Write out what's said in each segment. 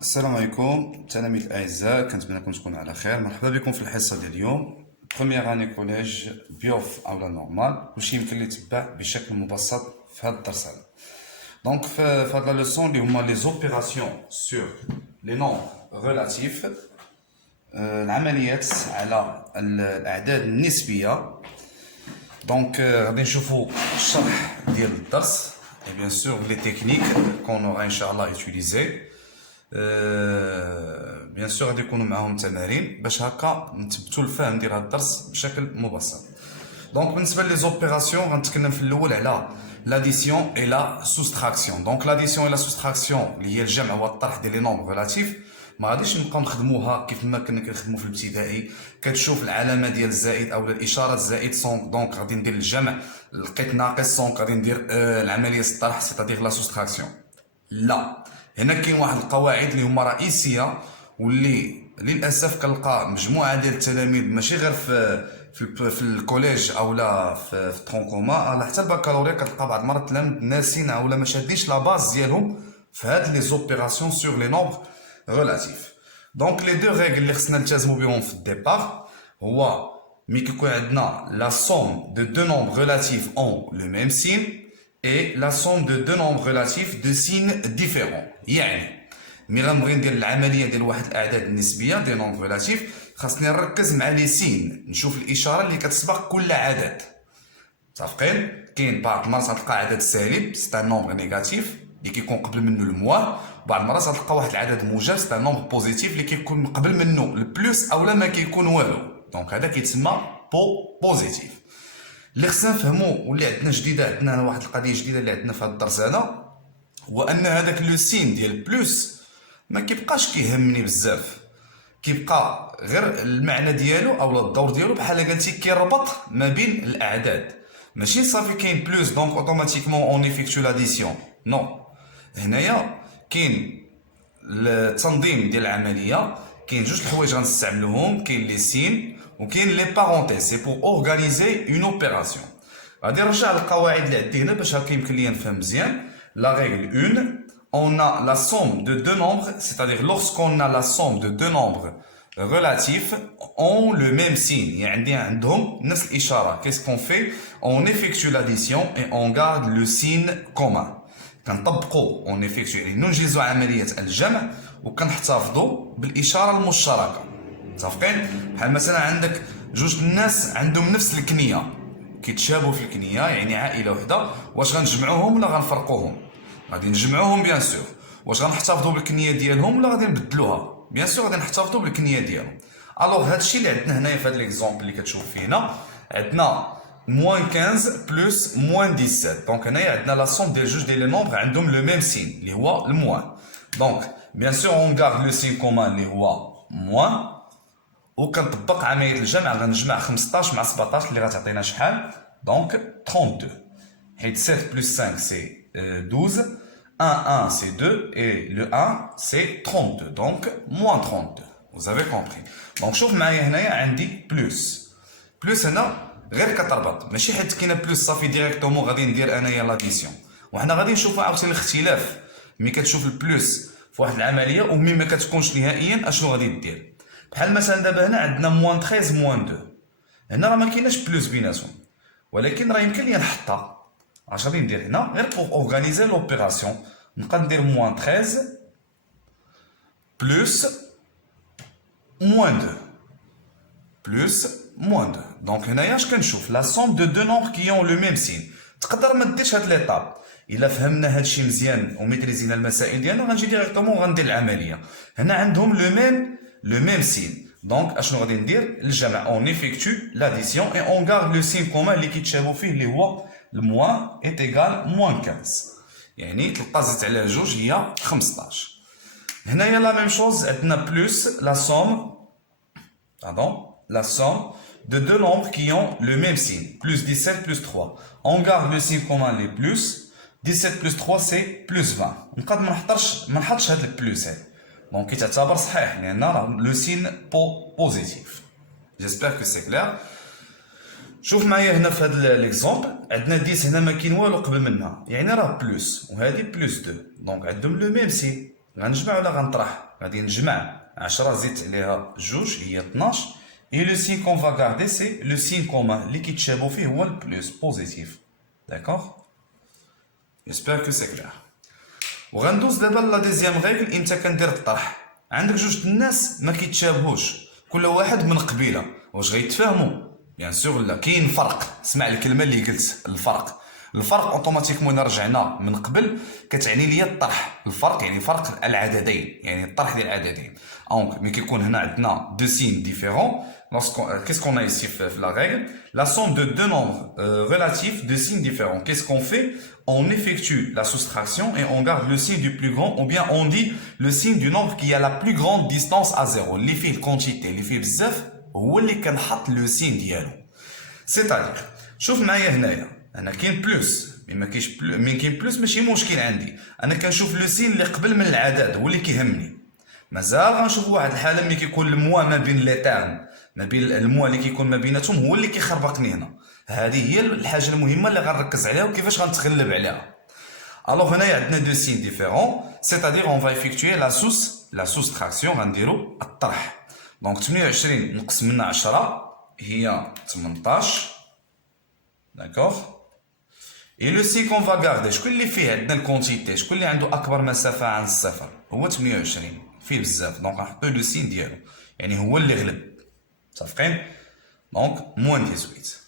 السلام عليكم تلاميذ الاعزاء، كنتمنى تكونوا على خير. مرحبا بكم في الحصه ديال اليوم بروميير اني كوليج بيوف اولا نورمال، واش يمكن لي يتبع بشكل مبسط في هذا الدرس هذا. دونك في هاد لا لوسون اللي هما لي زوبيراسيون سور لي نومبر ريلاتيف، العمليات على الاعداد النسبيه. دونك غادي نشوفوا الشرح ديال الدرس et bien sûr les techniques qu'on aura inchallah utilisées. بيان سور غادي يكونوا معاهم تمارين باش هكا نثبتوا الفهم ديال هذا الدرس بشكل مبسط. دونك بالنسبه لي زوبيراسيون غنتكلم في الاول على لاديسيون اي لا سوستراكسيون. دونك لاديسيون اي لا سوستراكسيون اللي هي الجمع والطرح ديال لي نومبر ريلاتيف، ما غاديش نبقاو نخدموها كيف ما كنا كنخدموا في الابتدائي. كتشوف العلامه ديال الزائد او الاشاره الزائد سون، دونك غادي ندير الجمع، لقيت ناقص سون غادي ندير العمليه الطرح سيتادير لا سوستراكسيون. لا، هنا كاين واحد القواعد اللي هما رئيسيه واللي للاسف كنلقى مجموعه ديال التلاميذ ماشي غير في الكوليج او لا في الترونكوما، على حتى البكالوريا كتلقى بعض المرات التلاميذ ناسين او لا ما شاديش لا باز ديالهم في هاد لي زوبيراسيون سور لي نومبر ريلاتيف. دونك لي دو ريغل اللي خصنا نلتزموا بهم في الديبار هو ملي كيكون عندنا لا سوم دو دو نومبر ريلاتيف اون لو ميم سين et la somme de deux nombres relatifs de signes différents. يعني ملي غنبغي ندير العمليه ديال واحد الاعداد النسبيه دي نومبر ريلاتيف، خاصني نركز مع لي سين، نشوف الاشاره اللي كتسبق كل عدد. متفقين؟ كاين بعض المرات غتلقى عدد سالب سي ان نومبر نيجاتيف اللي كيكون قبل منه الموا، وبعض المرات غتلقى واحد العدد موجب سي ان نومبر بوزيتيف اللي كيكون قبل منه البلوس اولا ما كيكون والو. دونك هذا كيتسمى بوزيتيف. اللي خصنا نفهمو واللي عندنا جديده، عندنا واحد القضيه جديده اللي عندنا في هذا الدرس هذا، هو ان هذاك لو سين ديال بلوس ما كيبقاش كيهمني بزاف، كيبقى غير المعنى ديالو او الدور ديالو بحال قلتي كيربط ما بين الاعداد. ماشي صافي كاين بلوس دونك اوتوماتيكمون اون ايفيكتو لاديسيون، نو. هنايا كاين التنظيم ديال العمليه، كاين جوج الحوايج غنستعملوهم، كاين لي سين وكاين لي بارونتيز، سي بور اورغانيزي اون اوبيراسيون. غادي نرجع للقواعد اللي عندي هنا باش هكا يمكن ليا نفهم مزيان. لا رègle 1 on a la somme de deux nombres, c'est-à-dire lorsqu'on a la somme de deux nombres relatifs ont le même signe, يعني عندهم نفس الاشاره. qu'est-ce qu'on fait? On effectue l'addition et on garde le signe commun. كنطبقوا on effectue يعني ننجزوا عمليه الجمع وكنحتفظوا بالاشاره المشتركه. متفقين؟ بحال مثلا عندك جوج الناس عندهم نفس الكنيه، كيتشابهوا في الكنيه، يعني عائله وحده، واش غنجمعوهم ولا غنفرقوهم؟ غادي نجمعوهم بيان سور. واش غنحتفظوا بالكنيه ديالهم ولا غادي نبدلوها؟ بيان سور غادي نحتفظوا بالكنيه ديالهم. الوغ هادشي اللي عندنا هنايا في هاد ليكزومبل اللي كتشوف فيه هنا، عندنا موان 15 بلس موان 17. دونك هنايا عندنا لا سوم ديال جوج ديال لي نومبر عندهم لو ميم سين اللي هو الموان. دونك بيان سور اون غارد لو سين كومان اللي هو موان، وكنطبق عمليه الجمع. غنجمع 15 مع 17 اللي غتعطينا شحال؟ دونك 32. حيت 7 بلس 5 سي 12، 1 سي 2 et le 1 c'est 32. donc moins 32. vous avez compris. donc شوف معايا هنايا عندي بلس بلس، هنا غير كتربط، ماشي حيت كاينه بلس صافي ديريكتومون غادي ندير انايا لاديسيون. وحنا غادي نشوفوا عاوتاني الاختلاف ملي كتشوف البلس في واحد العمليه وملي ما كتكونش نهائيا اشنو غادي دير. بحال مثلا دابا هنا عندنا موان 13 موان 2، هنا راه ما كايناش بلس بيناتهم، ولكن راه يمكن لي نحطها. اش غادي ندير هنا؟ غير بوغ اورغانيزي لوبيراسيون نبقى ندير موان 13 بلس موان 2 بلس موان 2. دونك هنايا اش كنشوف؟ لا سوم دو دو نومبر كي اون لو ميم سين. تقدر ما ديرش هاد ليطاب، الا فهمنا هادشي مزيان وميتريزينا المسائل ديالنا غنجي ديريكتومون غندير العمليه. هنا عندهم لو ميم سين، دونك اشنو غادي ندير؟ الجمع اون ايفيكتو لاديسيون اي اون غارد لو سين كومان اللي كيتشابهوا فيه اللي هو الموان ايت ايكال موان 15، يعني 3 زدت على جوج هي 15. هنايا لا ميم شوز عندنا بلس لا سوم la somme de deux nombres qui ont le même signe, plus 17 plus 3. On garde le signe commun les plus, 17 plus 3 c'est plus 20. نقدر ما نحطش هاد البلوس هاد، دونك كيتعتبر صحيح لان راه لو سين بوزيتيف. جيسبر كو سي كلير. شوف معايا هنا في هاد ليكزومبل عندنا 10 هنا ما كاين والو قبل منها، يعني راه بلس وهذه بلس 2، دونك عندهم لو ميم سين. غنجمع ولا غنطرح؟ غادي نجمع 10 زيد عليها جوج هي 12 et le signe qu'on va garder c'est le signe commun اللي كيتشابهوا فيه هو البلوس بوزيتيف. داكوغ؟ j'espère que c'est clair. وغندوز دابا لا دوزيام ريغل امتى كندير الطرح. عندك جوج الناس ما كيتشابهوش، كل واحد من قبيله، واش غيتفاهموا؟ بيان سور لا، كاين فرق. اسمع الكلمه اللي قلت الفرق اوتوماتيكمون رجعنا من قبل كتعني ليا الطرح. الفرق يعني فرق العددين، يعني الطرح ديال العددين. دونك ملي كيكون هنا عندنا دو سين ديفيرون، qu'est-ce qu'on a ici في la règle? La somme de deux nombres relatifs de signes différents. Qu'est-ce qu'on fait? On effectue la soustraction et on garde le signe du plus grand, ou bien on dit le signe du nombre qui a la plus grande distance à zéro. اللي فيه الكونتيتي اللي فيه بزاف هو اللي كنحط لو سين ديالو. سيتادير شوف معايا هنايا، انا كاين بلوس ما كاينش من كاين بلوس ماشي مشكل عندي، انا كنشوف لو سين اللي قبل من العدد هو اللي كيهمني. مازال غنشوف واحد الحاله ملي كيكون الموا ما بين لي تيرم، ما بين الموا اللي كيكون ما بيناتهم هو اللي كيخربقني هنا. هذه هي الحاجه المهمه اللي غنركز عليها وكيفاش غنتغلب عليها. الوغ هنايا عندنا دو سين ديفيرون، سيتادير اون فا افيكتوي لا سوستراكسيون، غنديرو الطرح. دونك 28 نقص منها 10 هي 18. داكوغ؟ اي لو سين كون فا غاردي، شكون اللي فيه عندنا الكونتيتي، شكون اللي عنده اكبر مسافه عن الصفر؟ هو 28 فيه بزاف، دونك نحطو لو سين ديالو، يعني هو اللي غلب. متفقين؟ دونك موان 18.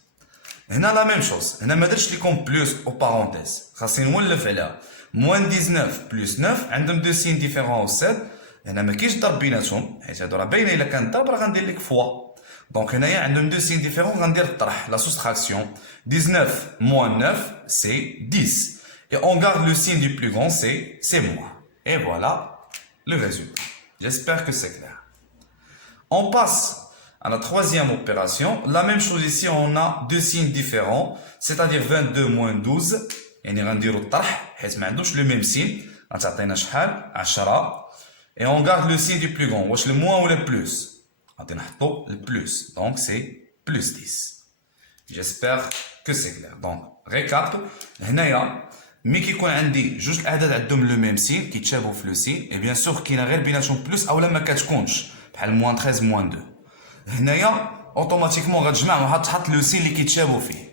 هنا لا ميم شوز، هنا ما درتش ليكم بلوس او بارونتيز، خاصني نولف عليها. موان 19 بلوس 9 عندهم دو سين ديفيرون وساد، هنا ما كاينش ضرب بيناتهم حيت هادو راه باينه الا كان ضرب راه غندير لك فوا. دونك هنايا عندهم دو سين ديفيرون، غندير الطرح لا سوستراكسيون. 19 موان 9 سي 10 et on garde le signe du plus grand, c'est moins. Et voilà le résultat. J'espère que c'est clair. On passe à la troisième opération. La même chose ici, on a deux signes différents, c'est-à-dire 22 moins 12. يعني غنديرو الطرح حيت ما عندوش le même signe. غتعطينا شحال 10 et on garde le signe du plus grand. واش le moins ou le plus? غادي نحطو le plus. Donc c'est plus 10. J'espère que c'est clair. Donc récap. هنايا ملي كيكون عندي جوج الاعداد عندهم لو ميم سين كيتشابهوا في لو سين، اي بيان سور كاينه غير بيناتهم بلوس اولا ما كتكونش، بحال موان 13 موان 2. هنايا اوتوماتيكمون غتجمع وتحط لو سين اللي كيتشابهوا فيه.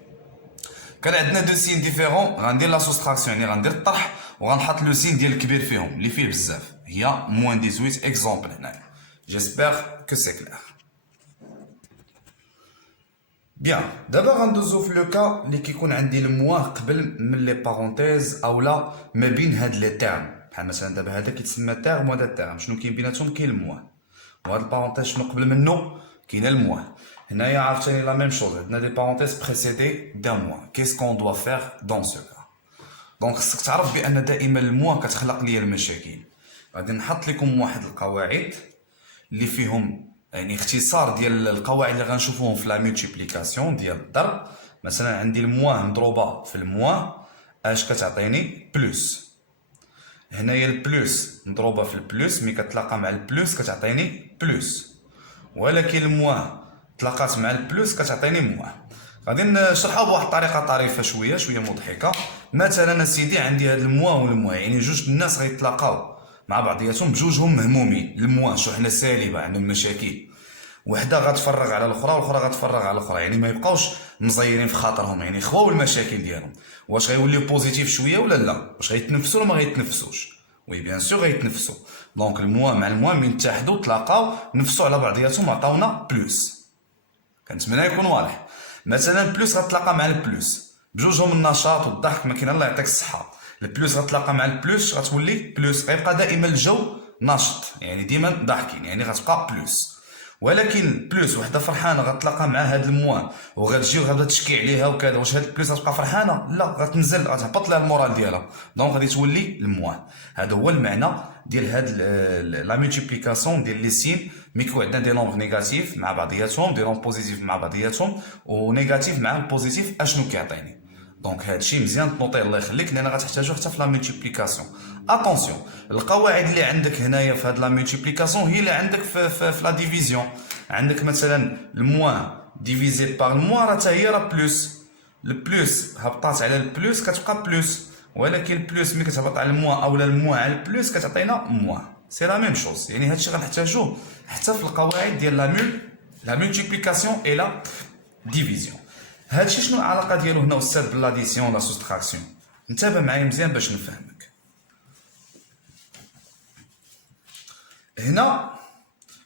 كان عندنا دو سين ديفيرون، غندير لا سوستراكسيون، يعني غندير الطرح وغنحط لو سين ديال الكبير فيهم اللي فيه بزاف، هي موان 18 اكزومبل هنايا. جيسبر كو سي كلير. بيان، دابا غندوزو في لو كا اللي كيكون عندي الموان قبل من لي بارونتيز اولا ما بين هاد لي تيرم، بحال مثلا دابا هذا كيتسمى تيرم وهذا تيرم، شنو كاين بيناتهم؟ كاين الموان، وهاد البارونتيز شنو قبل منه؟ كاين الموان. هنايا عاوتاني لا ميم شوز، عندنا دي بارونتيز بريسيدي دان موان. كيس كون دوا فير دون سو كا؟ دونك خصك تعرف بان دائما الموان كتخلق ليا المشاكل. غادي نحط لكم واحد القواعد اللي فيهم يعني اختصار ديال القواعد اللي غنشوفوهم في لا مولتيبليكاسيون ديال الضرب. مثلا عندي الموان مضروبه في الموان اش كتعطيني؟ بلوس. هنايا البلوس مضروبه في البلوس، ملي كتلاقى مع البلوس كتعطيني بلوس، ولكن الموان تلاقات مع البلوس كتعطيني موان. غادي نشرحها بواحد الطريقه طريفه شويه مضحكه. مثلا سيدي عندي هاد الموان والموان، يعني جوج الناس غيتلاقاو مع بعضياتهم بجوجهم مهمومين، الموان شحنه سالبه عندهم مشاكل، وحده غتفرغ على الاخرى والاخرى غتفرغ على الاخرى، يعني ما يبقاوش مزيرين في خاطرهم، يعني خواو المشاكل ديالهم. واش غيوليو بوزيتيف شويه ولا لا؟ واش غيتنفسوا ولا ما غيتنفسوش؟ وي بيان سور غيتنفسوا. دونك الموان مع الموان من تحدوا تلاقاو نفسوا على بعضياتهم عطاونا بلوس. كنتمنى يكون واضح. مثلا بلوس غتلاقى مع البلوس بجوجهم النشاط والضحك، ما كاين الله يعطيك الصحه. البلوس غتلاقى مع البلوس غتولي بلوس، غيبقى دائما الجو ناشط، يعني ديما ضاحكين، يعني غتبقى بلوس. ولكن بلوس وحده فرحانه غتلاقى مع هاد الموان وغتجي وغتبدا تشكي عليها وكذا، واش هاد البلوس غتبقى فرحانه؟ لا، غتنزل غتهبط لها المورال ديالها، دونك غادي تولي الموان. هذا هو المعنى ديال هاد لا مولتيبليكاسيون ديال لي سين. ملي كيكون عندنا دي نومبر نيجاتيف مع بعضياتهم، دي نومبر بوزيتيف مع بعضياتهم، ونيجاتيف مع البوزيتيف اشنو كيعطيني. دونك هادشي مزيان تنوطيه الله يخليك، لان غتحتاجو حتى في لا مولتيبليكاسيون. اتونسيون، القواعد اللي عندك هنايا في هاد لا مولتيبليكاسيون هي اللي عندك في لا ديفيزيون. عندك مثلا الموان ديفيزي بار الموان راه حتى هي راه بلوس، البلوس هبطات على البلوس كتبقى بلوس، ولكن البلوس ملي كتهبط على الموا اولا الموا على البلوس كتعطينا موا. سي لا ميم شوز. يعني هادشي غنحتاجوه حتى في القواعد ديال لا مولتيبليكاسيون اي لا ديفيزيون. هادشي شنو العلاقه ديالو هنا استاذ بالاديسيون لا سوستراكسيون؟ انتبه معايا مزيان باش نفهمك. هنا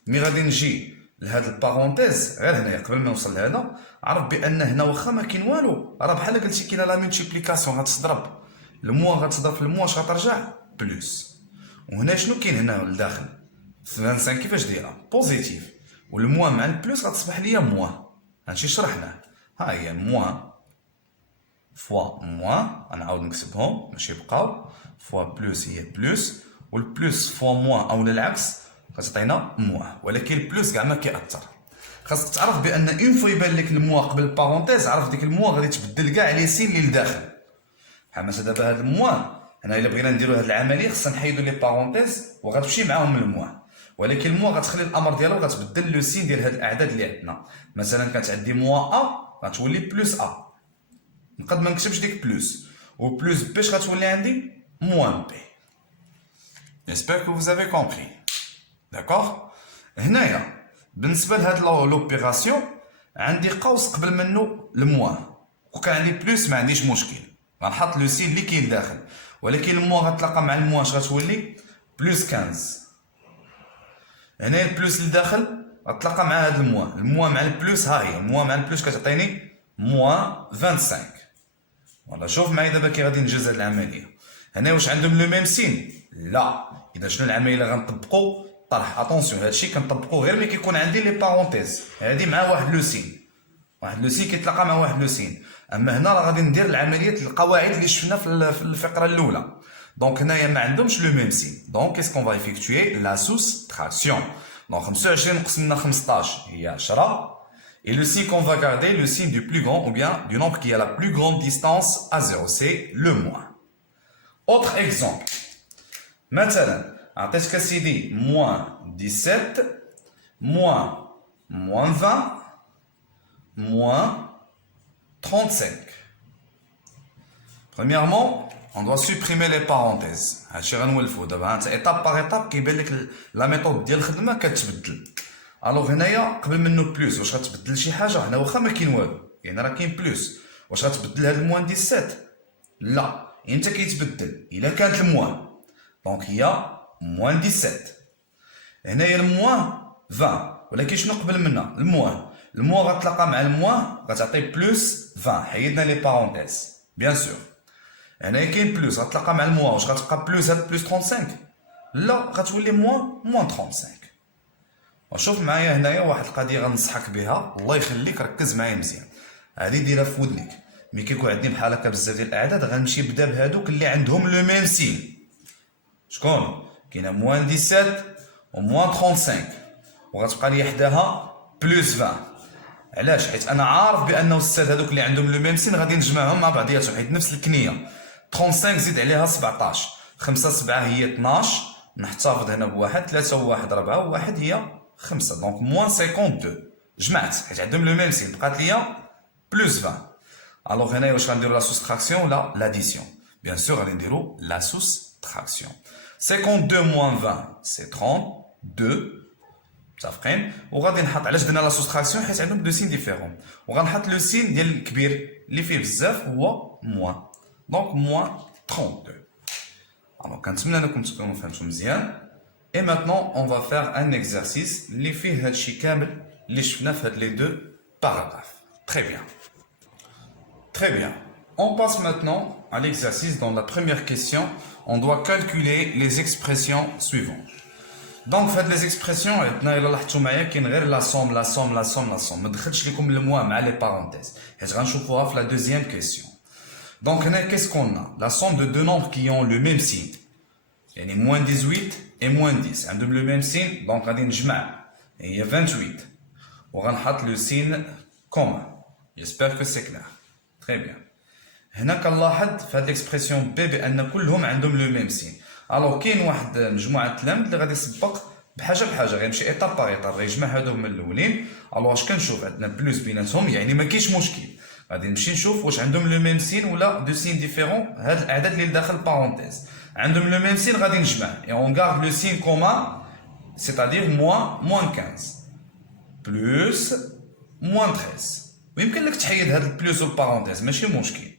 مي غادي نجي لهاد البارونتيز غير هنايا قبل ما نوصل لهذا، عرف بان هنا واخا ما كاين والو راه بحال قلتي كاينه لا مولتيبليكاسيون غتضرب الموا غتضرب في الموا اش غترجع بلوس. وهنا شنو كاين هنا لداخل 25 كيفاش دايره بوزيتيف، والموا مع البلوس غتصبح ليا موا. هادشي شرحناه. ها هي موا فوا موا، غنعاود نكتبهم باش يبقاو فوا بلوس هي بلوس، والبلوس فوا موا اولا العكس غتعطينا موا. ولكن البلوس كاع ما كيأثر. خاصك تعرف بان اون فوا يبان لك الموا قبل البارونتيز عرف ديك الموا غادي تبدل كاع لي سين اللي لداخل. بحال مثلا دابا هاد الموا هنا الا بغينا نديرو هاد العمليه خصنا نحيدو لي بارونتيز وغتمشي معاهم الموا، ولكن الموا غتخلي الامر ديالها وغتبدل لو سين ديال هاد الاعداد اللي عندنا. مثلا كانت عندي موا ا غتولي بلوس ا، نقد ما نكتبش ديك بلوس، وبلوس بي اش غتولي عندي موان بي. جيسبر كو فوز افي كومبري. داكوغ. هنايا بالنسبه لهاد لوبيراسيون عندي قوس قبل منه الموا، وكان عندي بلوس ما عنديش مشكل، غنحط لو سين اللي كاين داخل، ولكن الموا غتلاقى مع الموا اش غتولي بلوس 15. هنا البلوس اللي داخل غتلاقى مع هاد الموا مع البلوس، ها هي الموا مع البلوس كتعطيني موا 25. فوالا شوف معايا دابا كي غادي نجوز هاد العمليه. هنا واش عندهم لو ميم سين؟ لا. اذا شنو العمليه اللي غنطبقوا؟ طرح. اتونسيون هادشي كنطبقوا غير ملي كيكون عندي لي بارونتيز، هادي مع واحد لو سين، واحد لو سين كيتلاقى مع واحد لو سين. اما هنا راه غادي ندير العمليه القواعد اللي شفنا في الفقره الاولى. دونك هنايا ما عندهمش لو ميم سين، دونك كيس كون فا ايفيكتوي لا سوستراكسيون. دونك 25 قسمنا 15 هي 10. Et le signe qu'on va garder, le signe du plus grand ou bien du nombre qui a la plus grande distance à 0, c'est le moins. Autre exemple. Maintenant, عطيتك سيدي moins 17, moins 20, moins 35. Premièrement, on doit supprimer les parenthèses. هادشي غنولفو دابا انت ايطاب باغ ايطاب كيبان لك لا ميثود ديال الخدمه كتبدل. الوغ هنايا قبل منه بلوس واش غتبدل شي حاجه؟ هنا واخا ما كاين والو، يعني راه كاين بلوس، واش غتبدل هاد الموان 17؟ لا. امتى كيتبدل؟ الا كانت الموان، دونك هي موان 17. هنايا الموان 20، ولكن شنو قبل منها؟ الموان غتلاقى مع الموان غتعطي بلوس 20. حيدنا لي بارونتيز بيان سور. هنايا كاين بلوس غتلاقى مع الموان، واش غتبقى بلوس هاد بلوس 35؟ لا، غتولي موان 35. وشوف معايا هنايا واحد القضيه غنصحك بها، الله يخليك ركز معايا مزيان. هادي ديرها في ودنك. ملي كيكون عندي بحال هكا بزاف ديال الاعداد غنمشي نبدا بهادوك اللي عندهم لو ميم سين. شكون؟ كاينه موان 17 وموان 35، وغتبقى لي حداها بلوس 20. علاش؟ حيت انا عارف بانه الساد هادوك اللي عندهم لو ميم سين غادي نجمعهم مع بعضياتهم حيت نفس الكنيه. 35 زيد عليها 17، 5 7 هي 12، نحتفظ هنا بواحد، 3 وواحد 4 وواحد هي 5. دونك موان 52 جمعت حيت عندهم لو ميم سين، بقات ليا بلوس 20. الوغ هنايا واش غنديرو لا سوستراكسيون ولا لاديسيون؟ بيان سور غادي نديرو لا سوستراكسيون. 52 موان 20 سي 32. متفقين؟ وغادي نحط، علاش درنا لا سوستراكسيون؟ حيت عندهم دو سين ديفيرون، وغنحط لو سين ديال الكبير اللي فيه بزاف هو موان، دونك موان 32. الوغ كنتمنى انكم تكونوا فهمتوا مزيان. Et maintenant, on va faire un exercice اللي فيه هادشي كامل اللي شفنا في هاد les deux paragraphes. Très bien. Très bien. On passe maintenant à l'exercice. Dans la première question, on doit calculer les expressions suivantes. Donc, faites les expressions. عندنا إلا لاحظتوا معايا كاين غير la somme, la somme, la somme, la somme. ما دخلتش لكم الموا مع les parenthèses. حيت غنشوفوها في la deuxième question. Donc, هنا qu'est-ce qu'on a? La somme de deux nombres qui ont le même signe. يعني moins 18 et moins 10 عندهم لو ميم سين، دونك غادي نجمع هي 28 وغنحط لو سين كوما. جيسبر كو سي كلير. تري بيان. هنا كنلاحظ في هاد ليكسبرسيون بي بان كلهم عندهم لو ميم سين. الوغ كاين واحد مجموعه التلاميذ اللي غادي يسبق بحاجه بحاجه، غيمشي ايطاب باغ ايطاب، غيجمع هادو من الاولين. الوغ اش كنشوف عندنا بلوس بيناتهم، يعني ما كاينش مشكل. غادي نمشي نشوف واش عندهم لو ميم سين ولا دو سين ديفيرون. هاد الاعداد اللي داخل بارونتيز عندهم لو ميم سين غادي نجمع et on garde le signe commun, c'est-à-dire moins 15 plus moins 13. ويمكن لك تحيد هاد البلوس والبارونتيز ماشي مشكل.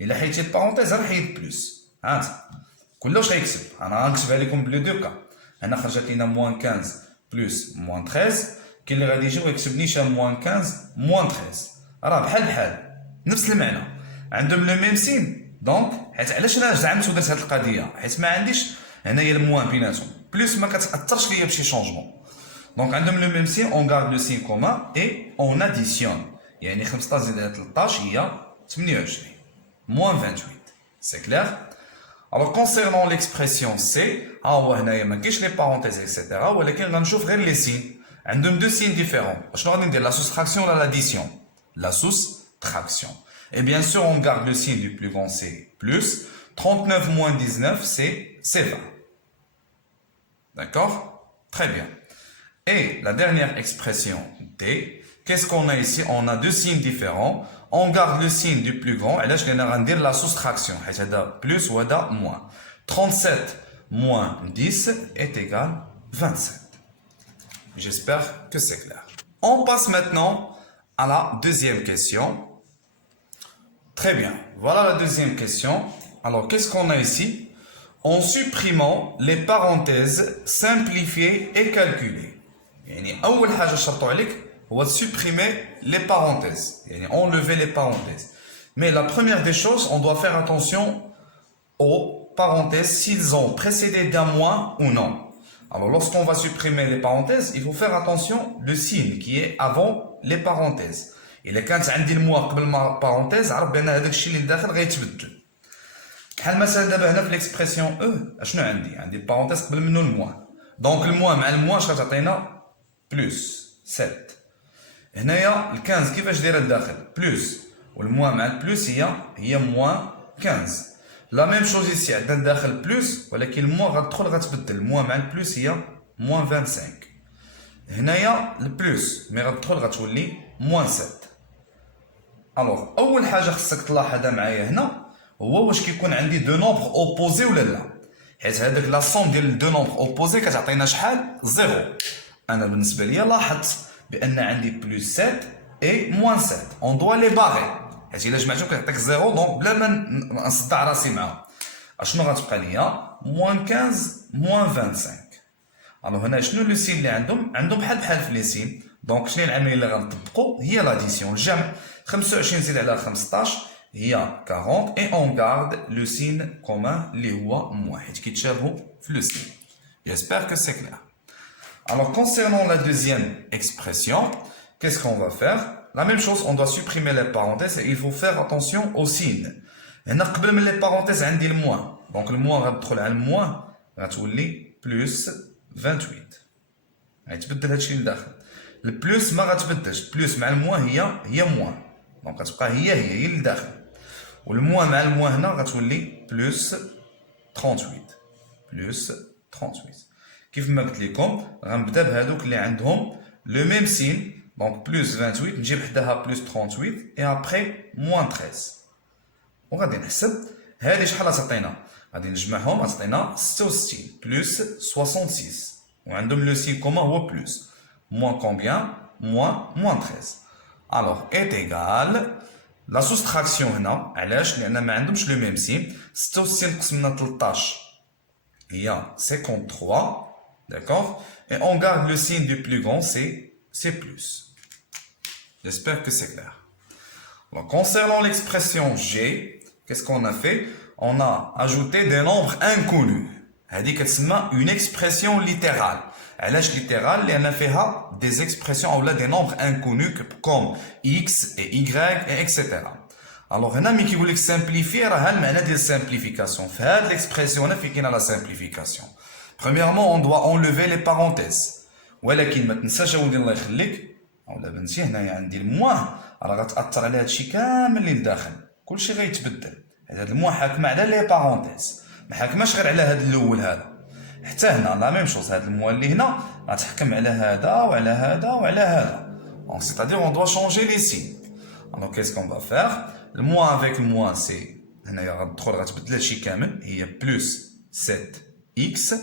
الا حيدتي البارونتيز راه حيد بلوس. هانت كلش غيكسب. انا غنكتبها لكم بلو دو كا. هنا خرجت لينا moins 15 plus moins 13. كاين اللي غادي يجي ويكتب نيشان moins 15 moins 13. راه بحال نفس المعنى. عندهم لو ميم سين دونك حيت علاش انا زعمت ودرت هاد القضيه حيت ما عنديش هنايا الموان بيناتهم بلوس ما كتاثرش فيا بشي شونجمون. دونك عندهم لو ميم سين اون غارد لو سين كومان اي اون اديسيون يعني 15 زائد 13 هي 28 moins 28. سي كلير. Alors concernant l'expression C, ها هو هنايا ما كاينش لي بارونتيز اكسيتيرا ولكن غنشوف غير لي سين. عندهم دو سين ديفيرون. شنو غادي ندير لا soustraction ولا l'addition? La soustraction. Et bien sûr, on garde le signe du plus grand, c'est plus. 39 moins 19, c'est 20. D'accord? Très bien. Et la dernière expression D, qu'est-ce qu'on a ici? On a deux signes différents. On garde le signe du plus grand. Et là, je vais dire la soustraction. Plus ou moins. 37 moins 10 est égal à 27. J'espère que c'est clair. On passe maintenant à la deuxième question. Très bien. Voilà la deuxième question. Alors, qu'est-ce qu'on a ici? En supprimant les parenthèses simplifiées et calculées. يعني أول حاجة شرطوا عليك هو supprimer les parenthèses. يعني enlever les parenthèses. Mais la première des choses, on doit faire attention aux parenthèses s'ils ont précédé d'un mois ou non. Alors, lorsqu'on va supprimer les parenthèses, il faut faire attention le signe qui est avant les parenthèses. إلا كانت عندي الموا قبل ما بارونتيز عرف بان هذاك الشيء اللي داخل غيتبدل. بحال مثلا دابا هنا في ليكسبرسيون اشنو عندي بارونتيز قبل منه الموا. دونك الموا مع الموا اش غتعطينا بلس 7. هنايا ال 15 كيفاش دايره الداخل بلس والموا مع البلس هي موان 15. لا ميم شوز يسي عندنا الداخل بلس ولكن الموا غتدخل غتبدل الموا مع البلس هي موان 25. هنايا البلس مي غتدخل غتولي موان 7. الوغ اول حاجه خصك تلاحظها معايا هنا هو واش كيكون عندي دو نومبر اوبوزي ولا لا. حيت هذاك لا سوم ديال دو نومبر اوبوزي كتعطينا شحال؟ زيرو. انا بالنسبه ليا لاحظت بان عندي بلس 7 اي موان 7 اون دوا لي باغي. حيت الا جمعتهم كيعطيك زيرو دونك بلا ما نصدع راسي معاها اشنو غتبقى ليا؟ موان 15 موان 25. الوغ هنا شنو لو سين اللي عندهم بحال في لي سين. دونك شنو العمليه اللي غنطبقوا؟ هي لاديسيون الجمع. 25 زيد على 15 هي 40 et on garde le signe commun اللي هو moins حيت كيتشابهوا في لو سين. J'espère que c'est clair. Alors concernant la deuxième expression, qu'est-ce qu'on va faire? La même chose, on doit supprimer les parenthèses et il faut faire attention aux signes. هنا قبل من les parenthèses عندي الموان. دونك الموان غتدخل على الموان غتولي بلس 28. غيتبدل هادشي اللي داخل. البلوس ما غتبدلش. بلوس مع الموان هي موان. دونك غتبقى هي اللي داخل. والموان مع الموان هنا غتولي بلس 38. بلس 38. كيف ما قلت لكم غنبدا بهذوك اللي عندهم لو ميم سين. دونك بلس 28 نجيب حداها بلس 38 اي ابري موان 13. وغادي نحسب هذه شحال غتعطينا. غادي نجمعهم غتعطينا 66 بلس 66 وعندهم لو سين كومان هو بلس. موان كومبيان؟ موان 13. Alors est égal la soustraction هنا علاش؟ لأن ما عندهمش لو ميم سين. 66 نقسم من 13 هي 53. D'accord? Et on garde le signe du plus grand, c'est plus. J'espère que c'est clair. Alors, concernant l'expression G, qu'est-ce qu'on a fait? On a ajouté des nombres inconnus. هذه كتسمى une expression littérale. علاش littérale؟ لأن فيها des expressions أو des nombres inconnus comme x et y et etc. Alors هنا ملي كيقول لك simplifier راه المعنى ديال simplification. في هاد l'expression هنا فين كاينه la simplification. Premièrement, on doit enlever les parenthèses. ولكن ما تنساش اولدي الله يخليك اولا بنتي هنايا عندي الموان راه غتاثر على هادشي كامل اللي لداخل. كلشي غيتبدل. هاد الموان حاكمه على لي بارونتيز ما حاكماش غير على هاد الاول هذا. حتى هنا لا ميم شوز. هاد الموان اللي هنا غتحكم على هذا وعلى هذا وعلى هذا. دونك سيتادير اون دوا شونجي لي سين. Alors, qu'est-ce qu'on va faire? Le moins avec le moins, c'est, il y a plus 7x,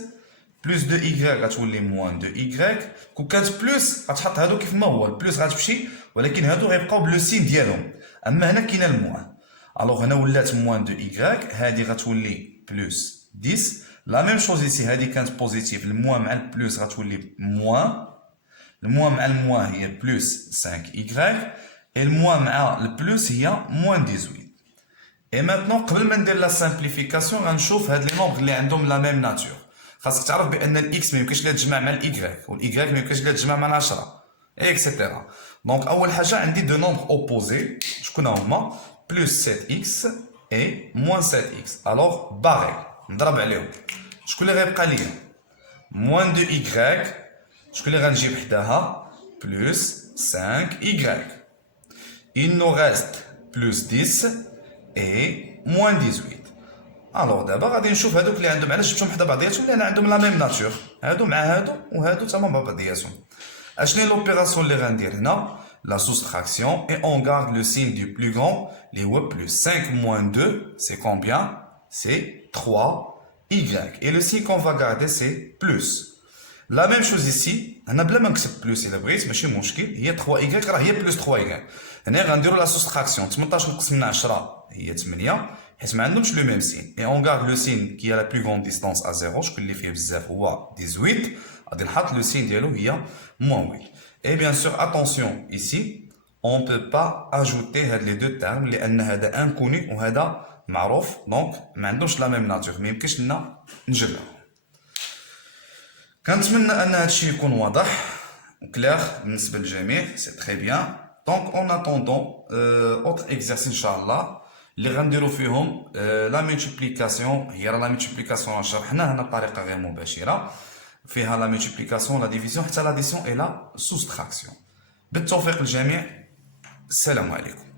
plus 2y, غتولي moins 2y, كون كانت بلس غتحط هادو كيف ما هو، البلس غتمشي ولكن هادو غيبقاو بلو سين ديالهم، اما هنا كاينه الموان. الوغ هنا ولات moins 2y، هادي غتولي بلس 10. لا ميم شوز ici، هادي كانت بوزيتيف، الموان مع البلس غتولي موان، الموان مع الموان هي بلس 5y، et الموان مع البلس هي moins 18. Et maintenant قبل ما ندير لا سامبليفيكاسيون غنشوف هاد لي نومبر اللي عندهم لا ميم ناتور. خاصك تعرف بان الاكس ما يمكنش لها تجمع مع الايكغيك، والايكغيك ما يمكنش لها تجمع مع 10 اكسيتيرا. دونك اول حاجه عندي دو نومبر اوبوزي، شكون هما؟ بلس 7x اي موان 7x. الوغ باغي نضرب عليهم، شكون اللي غيبقى ليا؟ موان 2y، شكون اللي غنجيب حداها؟ بلس 5y. Il nous reste plus 10 et moins 18. الوغ دابا غادي نشوف هادوك اللي عندهم، علاش جبتهم حدا بعضياتهم؟ لان عندهم لا ميم ناتور، هادو مع هادو وهادو تما مع بعضياتهم. اشنو هي لوبيراسيون اللي غندير هنا؟ لا soustraction et on garde le signe du plus grand اللي هو plus 5 moins 2 c'est combien? C'est 3y. Et le signe qu'on va garder c'est plus. La même chose ici، هنا بلا ما نكتب بلوس الا بغيت ماشي مشكل، هي 3y راه هي بلوس 3y. هنا غنديرو لا soustraction، 18 نقسم من 10 هي 8 حيت ما عندهمش لو ميم سين. Et on garde le signe qui a la plus grande distance à 0، شكون اللي فيه بزاف هو 18، غادي نحط لو سين ديالو هي moins 8. Et bien sûr attention ici on peut pas ajouter هاد لي دو تيرم لان هذا انكوني وهذا معروف، دونك ما عندهمش لا ميم ناتور، ما يمكنش لنا نجمعهم. كنتمنى ان هادشي يكون واضح وكلير بالنسبه للجميع، سي تري بيان. دونك اون اتوندون اوتر اكزرسيس ان شاء الله اللي غنديرو فيهم لا ملتيبليكاسيون، هي راه لا ملتيبليكاسيون شرحنا هنا بطريقه غير مباشره، فيها لا ملتيبليكاسيون لا ديفيزيون حتى لاديسيون اي لا سوستراكسيون. بالتوفيق للجميع، السلام عليكم.